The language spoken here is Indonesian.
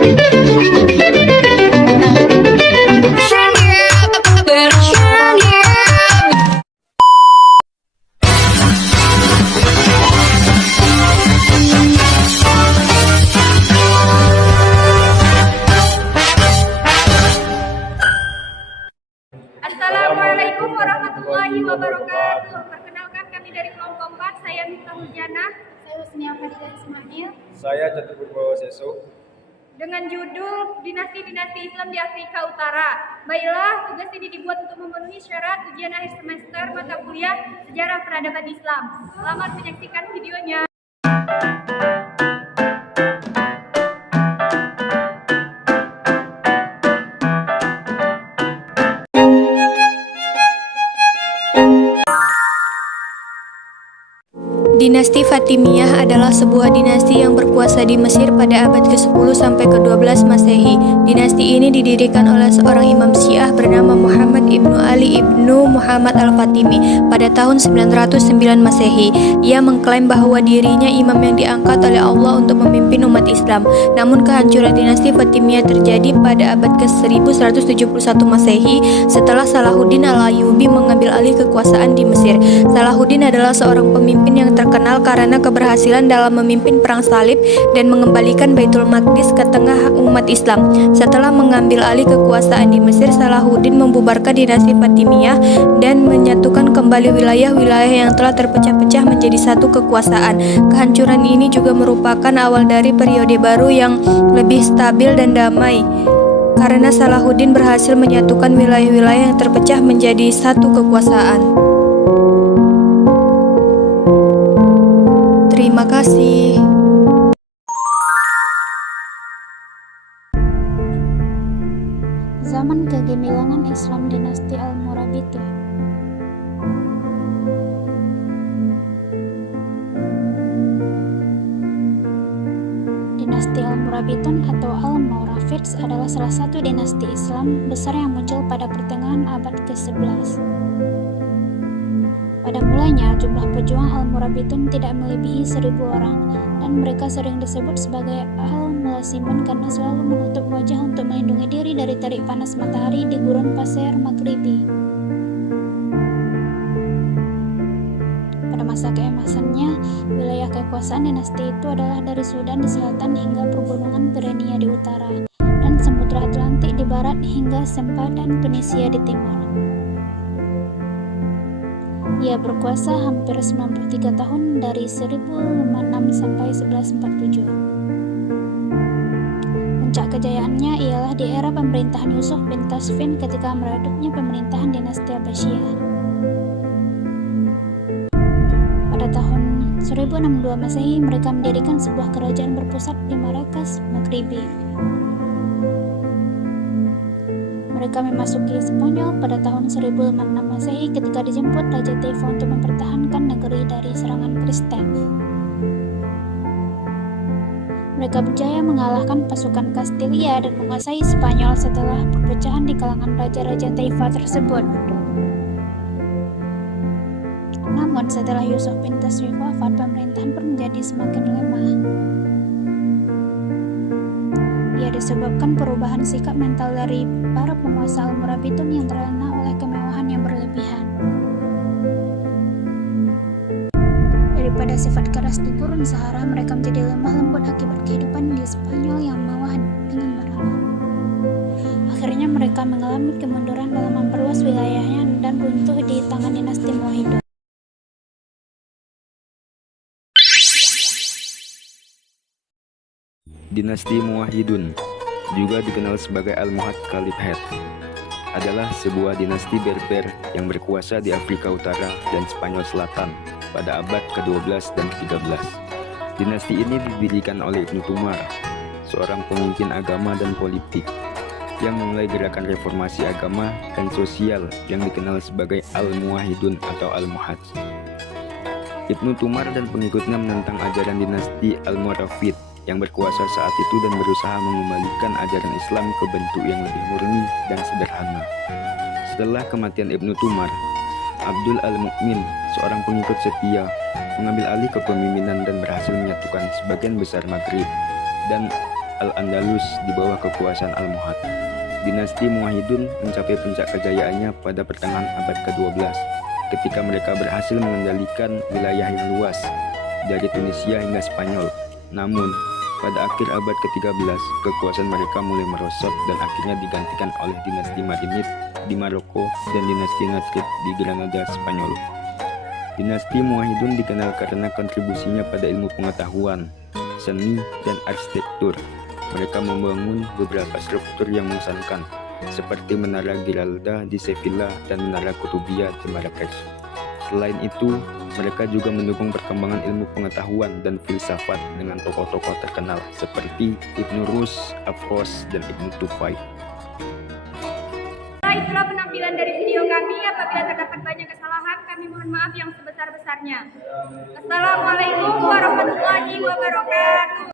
Assalamualaikum warahmatullahi wabarakatuh. Perkenalkan kami dari kelompok 4. Saya Miftahul Janah. Saya Husnia Fadilah Ismail. Saya Jatuh Purwo Seso. Dengan judul Dinasti-dinasti Islam di Afrika Utara. Baiklah, tugas ini dibuat untuk memenuhi syarat ujian akhir semester mata kuliah Sejarah Peradaban Islam. Selamat menyaksikan videonya. Dinasti Fatimiyah adalah sebuah dinasti yang berkuasa di Mesir pada abad ke-10 sampai ke-12 Masehi. Dinasti ini didirikan oleh seorang imam Syiah bernama Muhammad ibnu Ali ibnu Muhammad al-Fatimi pada tahun 909 Masehi. Ia mengklaim bahwa dirinya imam yang diangkat oleh Allah untuk memimpin umat Islam. Namun kehancuran dinasti Fatimiyah terjadi pada abad ke-1171 Masehi setelah Salahuddin al-Ayyubi mengambil alih kekuasaan di Mesir. Salahuddin adalah seorang pemimpin yang terkenal karena keberhasilan dalam memimpin perang salib dan mengembalikan Baitul Maqdis ke tengah umat Islam. Setelah mengambil alih kekuasaan di Mesir, Salahuddin membubarkan dinasti Fatimiyah dan menyatukan kembali wilayah-wilayah yang telah terpecah-pecah menjadi satu kekuasaan. Kehancuran ini juga merupakan awal dari periode baru yang lebih stabil dan damai karena Salahuddin berhasil menyatukan wilayah-wilayah yang terpecah menjadi satu kekuasaan. Terima kasih. Zaman kegemilangan Islam dinasti Almorabitin. Dinasti Almorabitin atau Almoravids adalah salah satu dinasti Islam besar yang muncul pada pertengahan abad ke-11. Pada mulanya, jumlah pejuang Almorabitin tidak melebihi 1.000 orang, dan mereka sering disebut sebagai Al-Mulasimun karena selalu menutup wajah untuk melindungi diri dari terik panas matahari di gurun pasir Maghribi. Pada masa keemasannya, wilayah kekuasaan dinasti itu adalah dari Sudan di selatan hingga pegunungan Pirenia di utara, dan Samudra Atlantik di barat hingga Sempa dan Tunisia di timur. Ia berkuasa hampir 93 tahun dari 1056 sampai 1147. Puncak kejayaannya ialah di era pemerintahan Yusuf bin Tashfin ketika meredupnya pemerintahan dinasti Abbasiyah. Pada tahun 1062 Masehi, mereka mendirikan sebuah kerajaan berpusat di Marrakesh, Maghribi. Mereka memasuki Spanyol pada tahun 1056 Masehi ketika dijemput Raja Teifa untuk mempertahankan negeri dari serangan Kristen. Mereka berjaya mengalahkan pasukan Kastilia dan menguasai Spanyol setelah perpecahan di kalangan raja-raja Teifa tersebut. Namun setelah Yusuf bin Tashfin wafat, pemerintahan pun menjadi semakin lemah. Ia disebabkan perubahan sikap mental dari para penguasa Almorabitin yang terlena oleh kemewahan yang berlebihan. Daripada sifat keras di gurun Sahara, mereka menjadi lemah lembut akibat kehidupan di Spanyol yang mewah dengan merana. Akhirnya mereka mengalami kemunduran dalam memperluas wilayahnya dan runtuh di tangan dinasti Muwahhidun. Dinasti Muwahhidun, juga dikenal sebagai Almohad Caliphate, adalah sebuah dinasti Berber yang berkuasa di Afrika Utara dan Spanyol Selatan pada abad ke-12 dan ke-13. Dinasti ini didirikan oleh Ibnu Tumar, seorang pemimpin agama dan politik yang memulai gerakan reformasi agama dan sosial yang dikenal sebagai Al-Muwahhidun atau Almohad. Ibnu Tumar dan pengikutnya menentang ajaran dinasti Almoravid yang berkuasa saat itu dan berusaha mengembalikan ajaran Islam ke bentuk yang lebih murni dan sederhana. Setelah kematian Ibnu Tumar, Abdul al-Mu'min, seorang pengikut setia, mengambil alih kepemimpinan dan berhasil menyatukan sebagian besar Maghrib dan Al-Andalus di bawah kekuasaan Almohad. Dinasti Muwahhidun mencapai puncak kejayaannya pada pertengahan abad ke-12 ketika mereka berhasil mengendalikan wilayah yang luas dari Tunisia hingga Spanyol. Namun, pada akhir abad ke-13, kekuasaan mereka mulai merosot dan akhirnya digantikan oleh dinasti Marinid di Maroko dan dinasti Nasrid di Granada, Spanyol. Dinasti Muwahhidun dikenal karena kontribusinya pada ilmu pengetahuan, seni, dan arsitektur. Mereka membangun beberapa struktur yang mengesankan, seperti Menara Giralda di Sevilla dan Menara Qutubiyah di Marrakesh. Selain itu, mereka juga mendukung perkembangan ilmu pengetahuan dan filsafat dengan tokoh-tokoh terkenal seperti Ibnu Rus, Afros, dan Ibnu Tufayl. Itulah penampilan dari video kami. Apabila terdapat banyak kesalahan, kami mohon maaf yang sebesar-besarnya. Assalamualaikum warahmatullahi wabarakatuh.